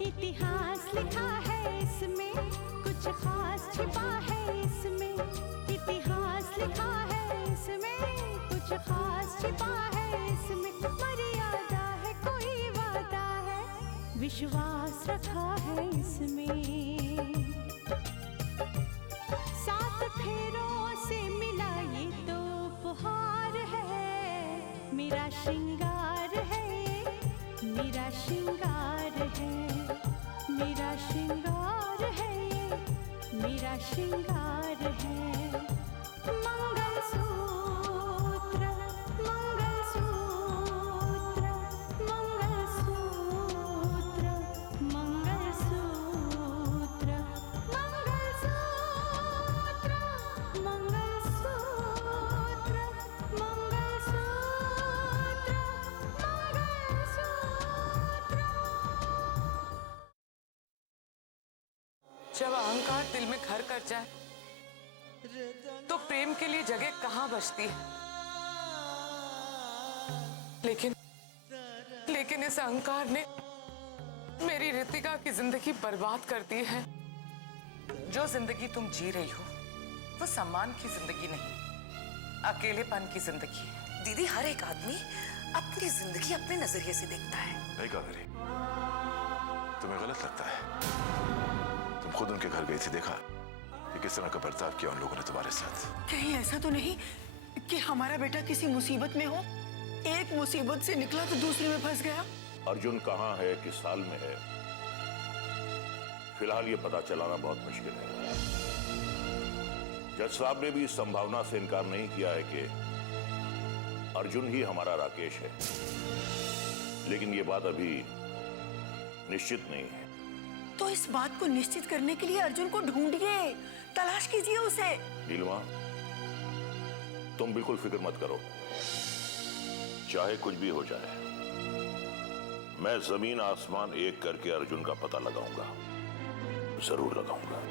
इतिहास लिखा है इसमें, कुछ खास छिपा है इसमें। इतिहास लिखा है इसमें, कुछ खास छिपा है इसमें। मर्यादा है, कोई वादा है, विश्वास रखा है इसमें। सात फेरों से मिला ये तो उपहार है, मेरा श्रृंगार है, मेरा श्रृंगार है, मेरा श्रृंगार है, मेरा श्रृंगार है। मंगलसूत्र, मंगलसूत्र, मंगलसूत्र, मंगलसूत्र, मंगलसूत्र, मंगलसूत्र, जब अहंकार दिल में घर कर जाए तो प्रेम के लिए जगह कहां बचती है। लेकिन इस अहंकार ने मेरी रितिका की जिंदगी बर्बाद कर दी है। जो जिंदगी तुम जी रही हो वो सम्मान की जिंदगी नहीं, अकेलेपन की जिंदगी है। दीदी, हर एक आदमी अपनी जिंदगी अपने नजरिए से देखता है। नहीं कावेरी, तुम्हें गलत लगता है। तुम खुद उनके घर गई थी, देखा कि किस तरह का बर्ताव किया उन लोगों ने तुम्हारे साथ। कहीं ऐसा तो नहीं कि हमारा बेटा किसी मुसीबत में हो, एक मुसीबत से निकला तो दूसरी में फंस गया। अर्जुन कहाँ है, किस साल में है, फिलहाल ये पता चलाना बहुत मुश्किल है। जज साहब ने भी इस संभावना से इनकार नहीं किया है कि अर्जुन ही हमारा राकेश है, लेकिन ये बात अभी निश्चित नहीं है। तो इस बात को निश्चित करने के लिए अर्जुन को ढूंढिए, तलाश कीजिए उसे। नीलमा, तुम बिल्कुल फिक्र मत करो, चाहे कुछ भी हो जाए, मैं जमीन आसमान एक करके अर्जुन का पता लगाऊंगा, जरूर लगाऊंगा।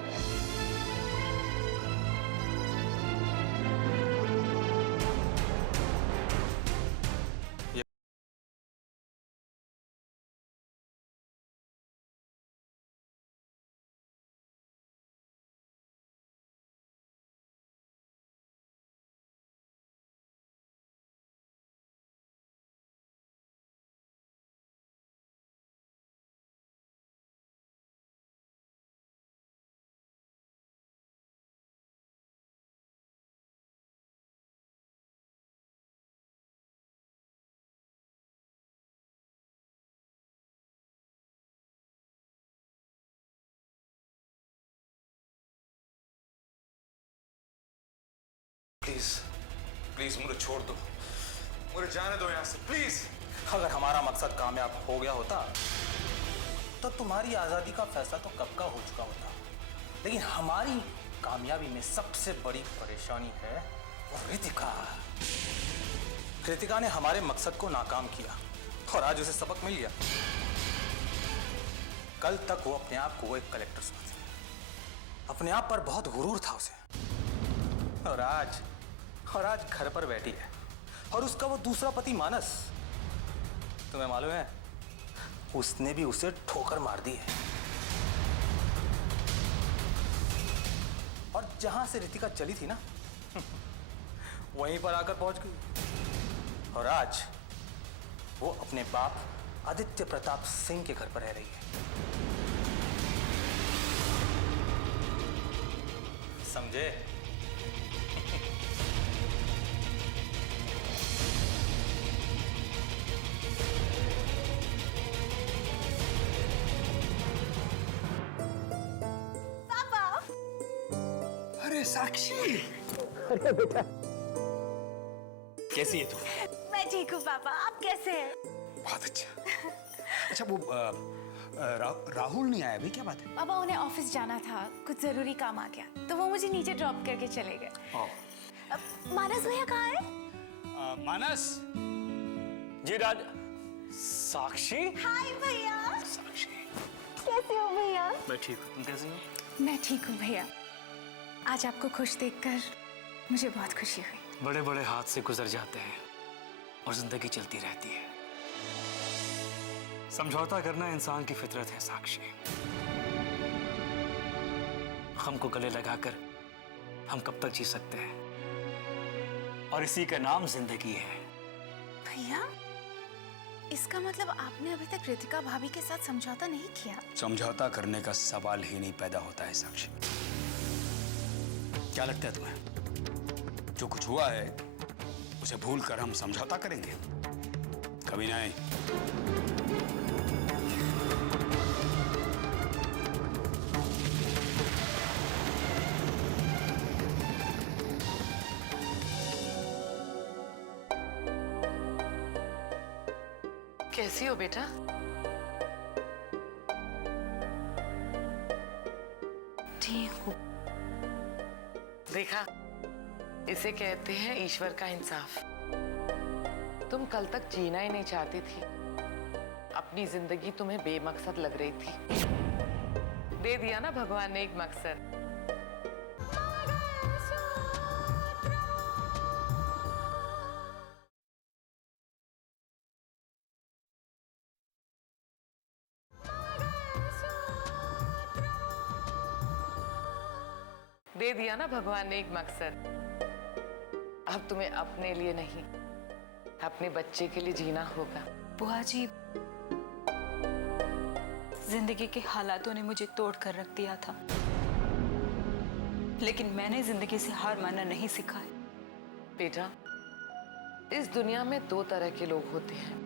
प्लीज प्लीज मुझे छोड़ दो, मुझे जाने दो यहाँ से प्लीज। अगर हमारा मकसद कामयाब हो गया होता तो तुम्हारी आजादी का फैसला तो कब का हो चुका होता। लेकिन हमारी कामयाबी में सबसे बड़ी परेशानी है वो रितिका। रितिका ने हमारे मकसद को नाकाम किया और आज उसे सबक मिल गया। कल तक वो अपने आप को वो एक कलेक्टर समझती, अपने आप पर बहुत गुरूर था उसे, और आज घर पर बैठी है और उसका वो दूसरा पति मानस, तुम्हें मालूम है उसने भी उसे ठोकर मार दी है। और जहां से रितिका चली थी ना वहीं पर आकर पहुंच गई, और आज वो अपने बाप आदित्य प्रताप सिंह के घर पर रह रही है। समझे? अरे साक्षी, अरे बेटा कैसी है तू? मैं ठीक हूँ पापा, आप कैसे हैं? बहुत अच्छा। अच्छा वो राहुल नहीं आया अभी, क्या बात है? पापा उन्हें ऑफिस जाना था, कुछ जरूरी काम आ गया तो वो मुझे नीचे ड्रॉप करके चले गए। मानस भैया कहाँ है? मानस जी राज। साक्षी? हाय भैया। साक्षी कैसे हो भैया? मैं ठीक हूँ, तुम कैसे हो? मैं ठीक हूँ भैया। आज आपको खुश देखकर मुझे बहुत खुशी हुई। बड़े बड़े हाथ से गुजर जाते हैं और जिंदगी चलती रहती है। समझौता करना इंसान की फितरत है साक्षी। हमको गले लगाकर हम कब तक जी सकते हैं, और इसी का नाम जिंदगी है। भैया, इसका मतलब आपने अभी तक रितिका भाभी के साथ समझौता नहीं किया? समझौता करने का सवाल ही नहीं पैदा होता है साक्षी। क्या लगता है तुम्हें, जो कुछ हुआ है उसे भूल कर हम समझौता करेंगे? कभी नहीं। कैसी हो बेटा? ठीक हूँ। देखा, इसे कहते हैं ईश्वर का इंसाफ। तुम कल तक जीना ही नहीं चाहती थी, अपनी जिंदगी तुम्हें बेमकसद लग रही थी। दे दिया ना भगवान ने एक मकसद। दे दिया ना भगवान ने एक मकसद। अब तुम्हें अपने लिए नहीं, अपने बच्चे के लिए जीना होगा। बुआ जी, जिंदगी के हालातों ने मुझे तोड़ कर रख दिया था, लेकिन मैंने जिंदगी से हार मानना नहीं सीखा है। बेटा, इस दुनिया में दो तरह के लोग होते हैं।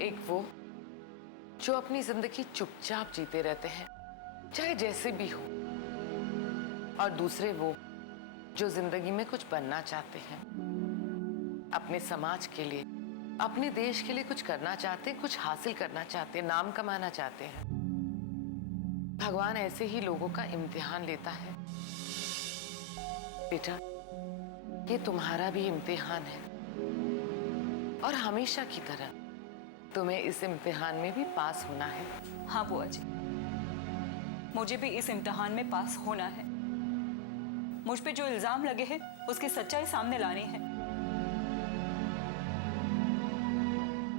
एक वो जो अपनी जिंदगी चुपचाप जीते रहते हैं, चाहे जैसे भी हो, और दूसरे वो जो जिंदगी में कुछ बनना चाहते हैं, अपने समाज के लिए, अपने देश के लिए कुछ करना चाहते हैं, कुछ हासिल करना चाहते हैं, नाम कमाना चाहते हैं। भगवान ऐसे ही लोगों का इम्तिहान लेता है। बेटा, ये तुम्हारा भी इम्तिहान है, और हमेशा की तरह तुम्हें इस इम्तिहान में भी पास होना है। हाँ बुआ जी, मुझे भी इस इम्तिहान में पास होना है। मुझ पे जो इल्जाम लगे हैं उसकी सच्चाई सामने लानी है।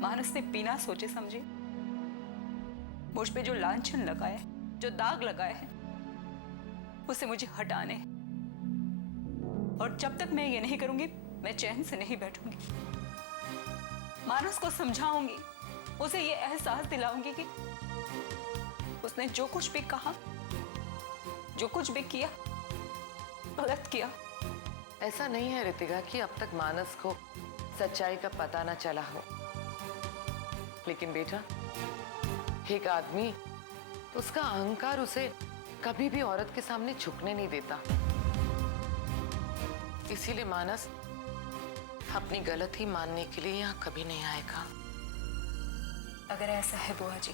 मानस ने बिना सोचे समझे मुझ पे जो लांछन लगाए, जो दाग लगाए हैं, उसे मुझे हटाने हैं। और जब तक मैं ये नहीं करूंगी, मैं चैन से नहीं बैठूंगी। मानस को समझाऊंगी, उसे ये एहसास दिलाऊंगी कि उसने जो कुछ भी कहा, जो कुछ भी किया, गलत किया। ऐसा नहीं है रितिका कि अब तक मानस को सच्चाई का पता ना चला हो, लेकिन बेटा, एक आदमी, उसका अहंकार उसे कभी भी औरत के सामने झुकने नहीं देता। इसीलिए मानस अपनी गलती मानने के लिए यहाँ कभी नहीं आएगा। अगर ऐसा है बुआ जी,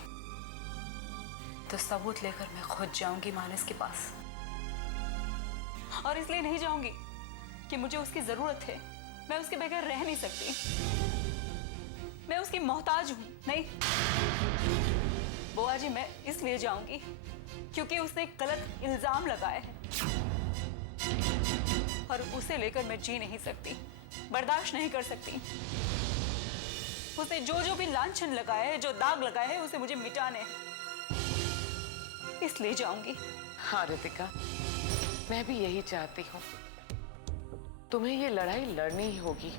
तो सबूत लेकर मैं खुद जाऊंगी मानस के पास। और इसलिए नहीं जाऊंगी कि मुझे उसकी जरूरत है, मैं उसके बगैर रह नहीं सकती, मैं उसकी मोहताज हूं। नहीं बुआ जी, मैं इसलिए जाऊंगी क्योंकि उसने गलत इल्जाम लगाए हैं, और उसे लेकर मैं जी नहीं सकती, बर्दाश्त नहीं कर सकती। उसने जो जो भी लांछन लगाए है, जो दाग लगाए हैं, उसे मुझे मिटाने हैं, इसलिए जाऊंगी। हाँ रितिका, मैं भी यही चाहती हूँ। तुम्हें ये लड़ाई लड़नी ही होगी,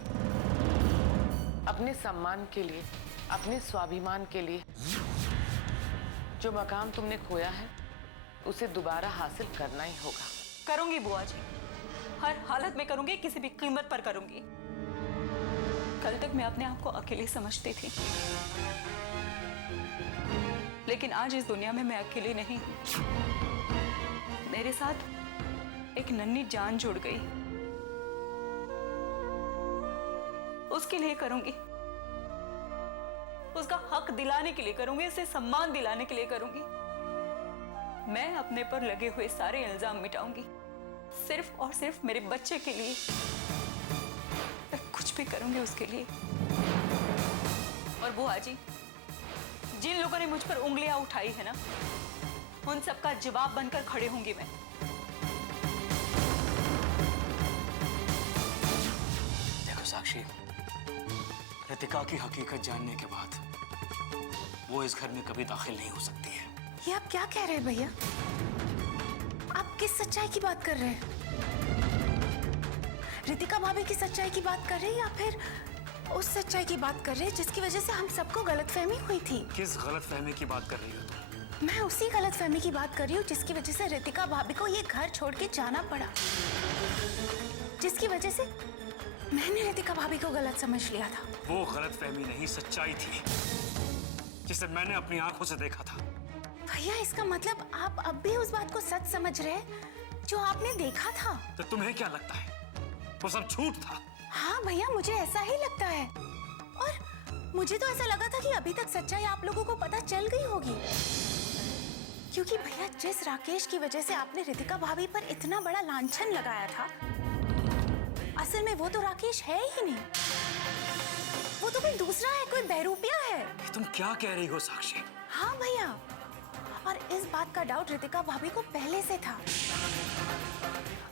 अपने सम्मान के लिए, अपने स्वाभिमान के लिए। जो मकाम तुमने खोया है, उसे दोबारा हासिल करना ही होगा। करूंगी बुआ जी, हर हालत में करूंगी, किसी भी कीमत पर करूंगी। कल तक मैं अपने आप को अकेली समझती थी, लेकिन आज इस दुनिया में मैं अकेली नहीं हूं। मेरे साथ एक नन्ही जान जुड़ गई। उसके लिए करूंगी, उसका हक दिलाने के लिए करूंगी, उसे सम्मान दिलाने के लिए करूंगी। मैं अपने पर लगे हुए सारे इल्जाम मिटाऊंगी, सिर्फ और सिर्फ मेरे बच्चे के लिए। मैं कुछ भी करूंगी उसके लिए। और बुआ जी, जिन लोगों ने मुझ पर उंगलियां उठाई है ना, उन सबका जवाब बनकर खड़े होंगी मैं। देखो साक्षी, रितिका की हकीकत जानने के बाद वो इस घर में कभी दाखिल नहीं हो सकती है। ये आप क्या कह रहे हैं भैया? आप किस सच्चाई की बात कर रहे हैं? रितिका भाभी की सच्चाई की बात कर रहे हैं या फिर उस सच्चाई की बात कर रहे हैं जिसकी वजह से हम सबको गलतफहमी हुई थी? किस गलतफहमी की बात कर रही हो तुम? मैं उसी गलतफहमी की बात कर रही हूँ जिसकी वजह से रितिका भाभी को ये घर छोड़ के जाना पड़ा, जिसकी वजह से मैंने रितिका भाभी को गलत समझ लिया था। वो गलतफहमी नहीं, सच्चाई थी जिसे मैंने अपनी आंखों से देखा था। भैया इसका मतलब आप अब भी उस बात को सच समझ रहे हैं जो आपने देखा था? तो तुम्हें क्या लगता है वो सब झूठ था? हाँ भैया, मुझे ऐसा ही लगता है। और मुझे तो ऐसा लगा था कि अभी तक सच्चाई आप लोगों को पता चल गई होगी, क्योंकि भैया जिस राकेश की वजह से आपने रितिका भाभी पर इतना बड़ा लांछन लगाया था, असल में वो तो राकेश है ही नहीं। वो तो कोई दूसरा है, कोई बहरूपिया है। तुम क्या कह रही हो साक्षी? हाँ भैया, और इस बात का डाउट रितिका भाभी को पहले से था।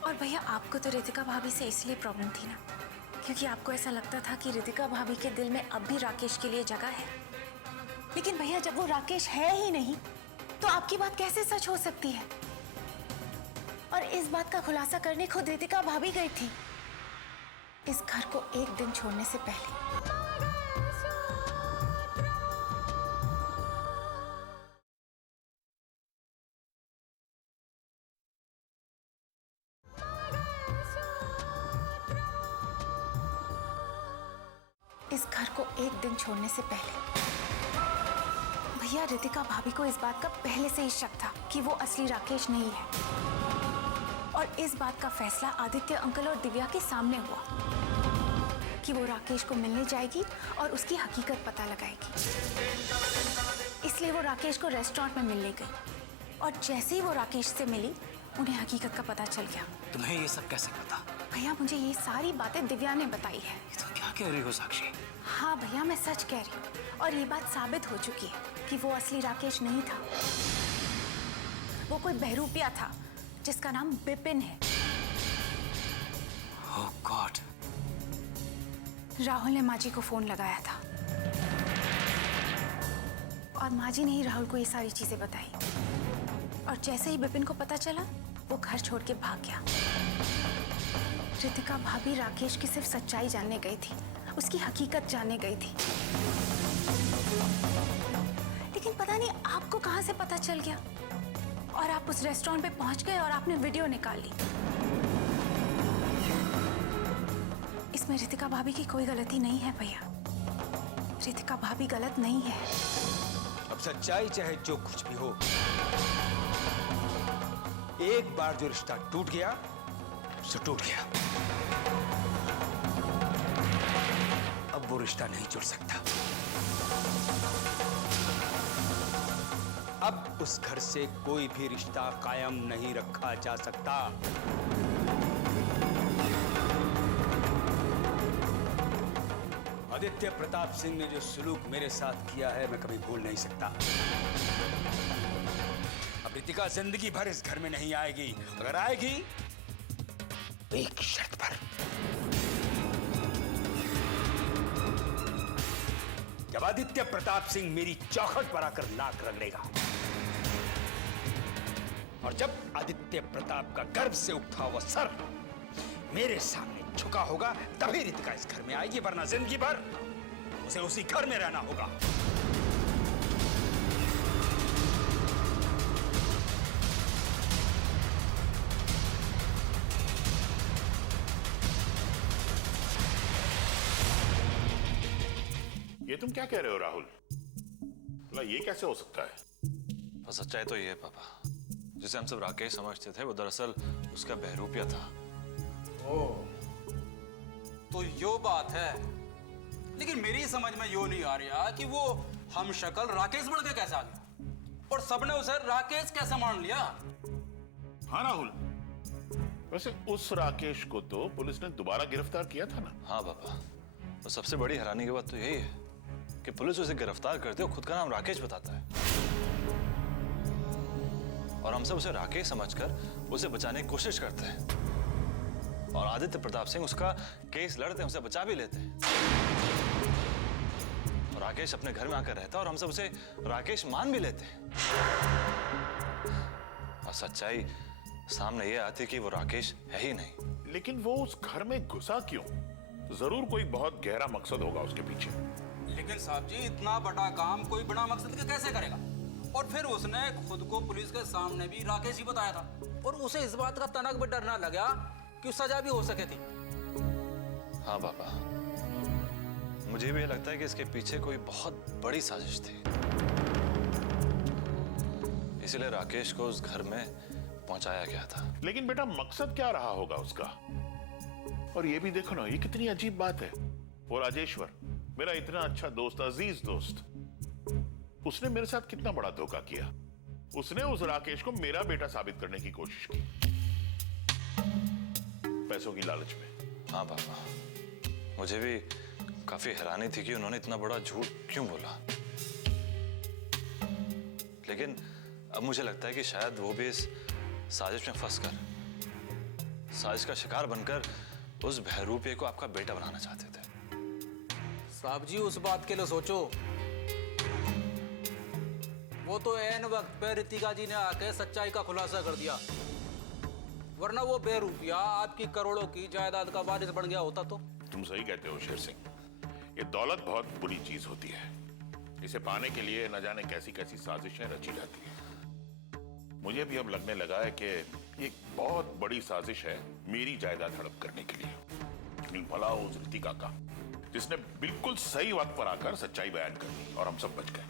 और भैया आपको तो रितिका भाभी से इसलिए प्रॉब्लम थी ना, क्योंकि आपको ऐसा लगता था कि रितिका भाभी के दिल में अब भी राकेश के लिए जगह है। लेकिन भैया जब वो राकेश है ही नहीं तो आपकी बात कैसे सच हो सकती है? और इस बात का खुलासा करने खुद रितिका भाभी गई थी इस घर को एक दिन छोड़ने से पहले। इस घर को एक दिन छोड़ने से पहले भैया रितिका भाभी को इस बात का पहले से ही शक था कि वो असली राकेश नहीं है, और इस बात का फैसला आदित्य अंकल और दिव्या के सामने हुआ कि वो राकेश को मिलने जाएगी और उसकी हकीकत पता लगाएगी। इसलिए वो राकेश को रेस्टोरेंट में मिलने गई, और जैसे ही वो राकेश से मिली उन्हें हकीकत का पता चल गया। तुम्हें ये सब कैसे पता? भैया मुझे ये सारी बातें दिव्या ने बताई है। तुम क्या कह रही हो साक्षी? हाँ भैया मैं सच कह रही हूँ, और ये बात साबित हो चुकी है कि वो असली राकेश नहीं था। वो कोई बहरूपिया था जिसका नाम बिपिन है। ओह गॉड। राहुल ने माँ जी को फोन लगाया था, और माँ जी ने ही राहुल को ये सारी चीजें बताई। और जैसे ही बिपिन को पता चला वो घर छोड़ के भाग गया। रितिका भाभी राकेश की सिर्फ सच्चाई जानने गई थी, उसकी हकीकत जानने गई थी। लेकिन पता नहीं आपको कहां से पता चल गया, और आप उस रेस्टोरेंट पे पहुंच गए और आपने वीडियो निकाल ली। इसमें रितिका भाभी की कोई गलती नहीं है भैया। रितिका भाभी गलत नहीं है। अब सच्चाई चाहे जो कुछ भी हो, एक बार जो रिश्ता टूट गया सो टूट गया। अब वो रिश्ता नहीं जुड़ सकता। अब उस घर से कोई भी रिश्ता कायम नहीं रखा जा सकता। आदित्य प्रताप सिंह ने जो सलूक मेरे साथ किया है मैं कभी भूल नहीं सकता। अब रितिका जिंदगी भर इस घर में नहीं आएगी। अगर आएगी तो एक शर्त पर। जब आदित्य प्रताप सिंह मेरी चौखट पर आकर नाक रगड़ेगा, और जब आदित्य प्रताप का गर्व से उठा हुआ सर मेरे सामने झुका होगा, तभी रितिका इस घर में आएगी, वरना जिंदगी भर उसे उसी घर में रहना होगा। ये तुम क्या कह रहे हो राहुल? भला ये कैसे हो सकता है? पर सच्चाई तो ये है पापा, जिसे हम सब राकेश समझते थे वो दरअसल उसका बहरूपिया था। तो यो बात है। लेकिन मेरी समझ में यो नहीं आ रहा कि वो हम शक्ल राकेश बन के कैसे आ गया, और सबने उसे राकेश कैसे मान लिया? हाँ राहुल, वैसे उस राकेश को तो पुलिस ने दोबारा गिरफ्तार किया था ना? हाँ पापा, और सबसे बड़ी हैरानी की बात तो यही है कि पुलिस उसे गिरफ्तार करते हो खुद का नाम राकेश बताता है, और हम सब उसे राकेश समझकर उसे बचाने की कोशिश करते हैं, और आदित्य प्रताप सिंह उसका केस लड़ते हैं, उसे बचा भी लेते हैं। और राकेश अपने घर में आकर रहता और हम सब उसे राकेश मान भी लेते हैं। और सच्चाई सामने ये आती कि वो राकेश है ही नहीं। लेकिन वो उस घर में घुसा क्यों? जरूर कोई बहुत गहरा मकसद होगा उसके पीछे। लेकिन साहब जी, इतना बड़ा काम कोई बिना मकसद के कैसे करेगा? और फिर उसने खुद को पुलिस के सामने भी राकेश ही बताया था, और उसे इस बात का तनक भी डर ना लगा कि सजा भी हो सके थी। हाँ पापा, मुझे भी लगता है कि इसके पीछे कोई बहुत बड़ी साजिश थी, इसीलिए राकेश को उस घर में पहुंचाया गया था। लेकिन बेटा, मकसद क्या रहा होगा उसका? और ये भी देखो ना, ये कितनी अजीब बात है। वो राजेश्वर, मेरा इतना अच्छा दोस्त, अजीज दोस्त, उसने मेरे साथ कितना बड़ा धोखा किया। उसने उस राकेश को मेरा बेटा साबित करने की कोशिश की, पैसों की लालच में। हाँ पापा, मुझे भी काफी हैरानी थी कि उन्होंने इतना बड़ा झूठ क्यों बोला। लेकिन अब मुझे लगता है कि शायद वो भी इस साजिश में फंसकर, साजिश का शिकार बनकर उस बहरूपिये को आपका बेटा बनाना चाहते थे। साहब जी, उस बात के लिए सोचो, वो तो ऐन वक्त पे रितिका जी ने आके सच्चाई का खुलासा कर दिया, वरना वो बेरूपिया आपकी करोड़ों की जायदाद का वारिस बन गया होता तो। तुम सही कहते हो शेर सिंह, ये दौलत बहुत बुरी चीज होती है। इसे पाने के लिए न जाने कैसी कैसी साजिशें रची जाती हैं। मुझे भी अब लगने लगा है कि ये बहुत बड़ी साजिश है मेरी जायदाद हड़प करने के लिए। लेकिन भला उस रितिका का, जिसने बिल्कुल सही वक्त पर आकर सच्चाई बयान कर दी और हम सब बच गए।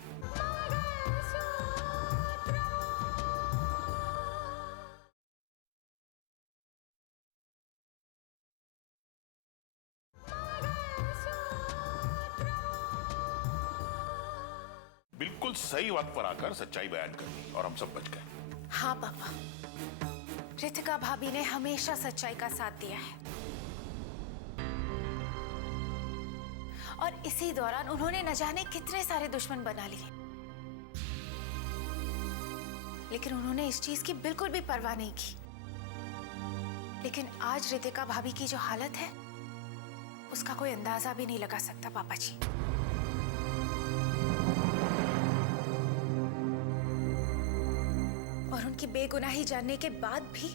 बिल्कुल सही वक्त पर आकर सच्चाई बयान कर दी और हम सब बच गए। हाँ पापा, रितिका भाभी ने हमेशा सच्चाई का साथ दिया है, और इसी दौरान उन्होंने न जाने कितने सारे दुश्मन बना लिए, लेकिन उन्होंने इस चीज की बिल्कुल भी परवाह नहीं की। लेकिन आज रितिका भाभी की जो हालत है, उसका कोई अंदाजा भी नहीं लगा सकता पापा जी। और उनकी बेगुनाही जानने के बाद भी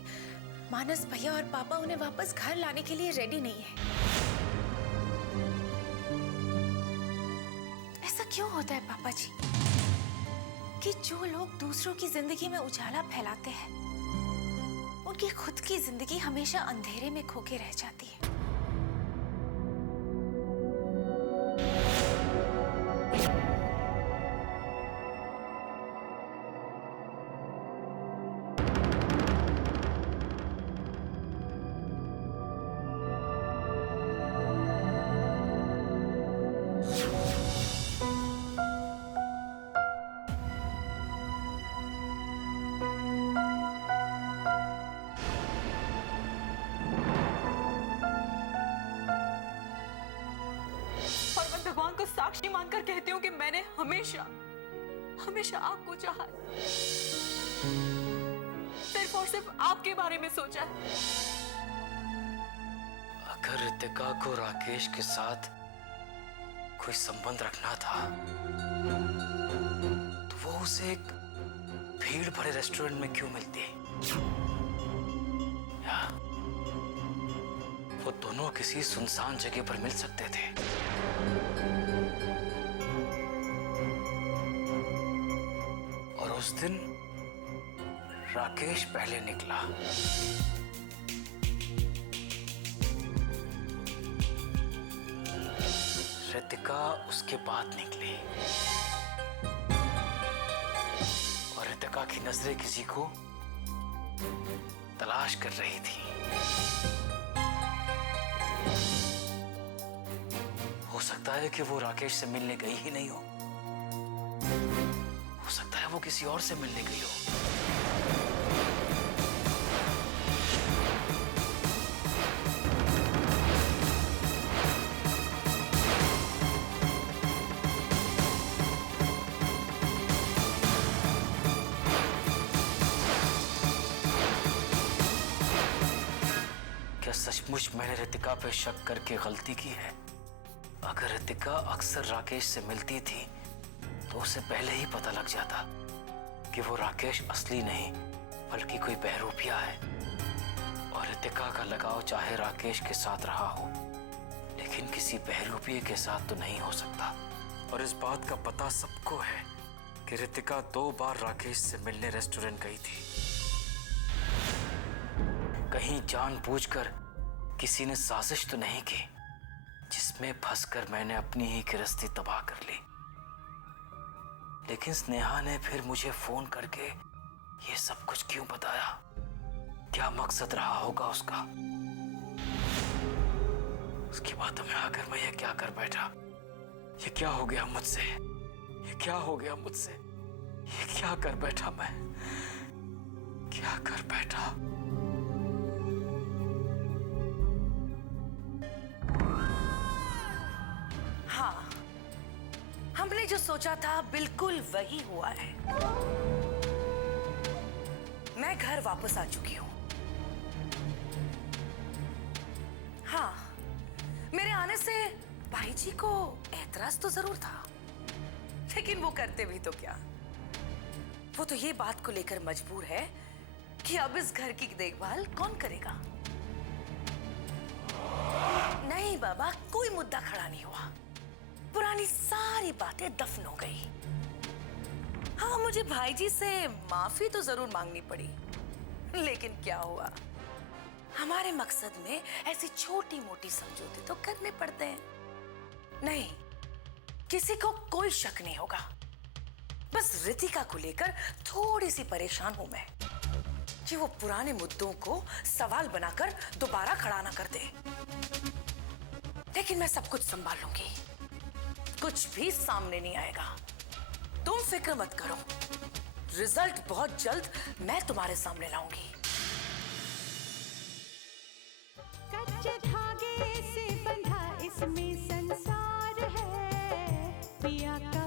मानस भैया और पापा उन्हें वापस घर लाने के लिए रेडी नहीं है। ऐसा क्यों होता है पापा जी कि जो लोग दूसरों की जिंदगी में उजाला फैलाते हैं, उनकी खुद की जिंदगी हमेशा अंधेरे में खो के रह जाती है। भगवान को साक्षी मानकर कहती हूँ कि मैंने हमेशा हमेशा आपको चाहा है, सिर्फ और सिर्फ आपके बारे में सोचा है। अगर रितिका को राकेश के साथ कोई संबंध रखना था तो वो उसे एक भीड़ भरे रेस्टोरेंट में क्यों मिलती? या वो दोनों किसी सुनसान जगह पर मिल सकते थे। और उस दिन राकेश पहले निकला। रितिका उसके बाद निकली और रितिका की नजरें किसी को तलाश कर रही थी। हो सकता है कि वो राकेश से मिलने गई ही नहीं हो सकता है वो किसी और से मिलने गई हो। क्या सचमुच मैंने रितिका पे शक करके गलती की है? अगर रितिका अक्सर राकेश से मिलती थी तो उसे पहले ही पता लग जाता कि वो राकेश असली नहीं बल्कि कोई बहरूपिया है। और रितिका का लगाव चाहे राकेश के साथ रहा हो लेकिन किसी बहरूपिये के साथ तो नहीं हो सकता। और इस बात का पता सबको है कि रितिका 2 बार राकेश से मिलने रेस्टोरेंट गई थी। कहीं जानबूझकर किसी ने साजिश तो नहीं की जिसमें फंसकर मैंने अपनी ही गृहस्थी तबाह कर ली। लेकिन स्नेहा ने फिर मुझे फोन करके ये सब कुछ क्यों बताया? क्या मकसद रहा होगा उसका? उसकी बातों में आकर मैं ये क्या कर बैठा? ये क्या हो गया मुझसे? ये क्या हो गया मुझसे? ये क्या कर बैठा मैं? क्या कर बैठा? हाँ, हमने जो सोचा था बिल्कुल वही हुआ है। मैं घर वापस आ चुकी हूँ। हाँ, मेरे आने से भाई जी को एतराज तो जरूर था, लेकिन वो करते भी तो क्या। वो तो ये बात को लेकर मजबूर है कि अब इस घर की देखभाल कौन करेगा। नहीं बाबा, कोई मुद्दा खड़ा नहीं हुआ। पुरानी सारी बातें दफन हो गई। हाँ, मुझे भाई जी से माफी तो जरूर मांगनी पड़ी, लेकिन क्या हुआ, हमारे मकसद में ऐसी छोटी मोटी समझौते तो करने पड़ते हैं। नहीं, किसी को कोई शक नहीं होगा। बस रितिका को लेकर थोड़ी सी परेशान हूं मैं कि वो पुराने मुद्दों को सवाल बनाकर दोबारा खड़ा ना कर दे। लेकिन मैं सब कुछ संभाल लूंगी, कुछ भी सामने नहीं आएगा। तुम फिक्र मत करो, रिजल्ट बहुत जल्द मैं तुम्हारे सामने लाऊंगी। कच्चे धागे से बंधा इसमें संसार है, पिया का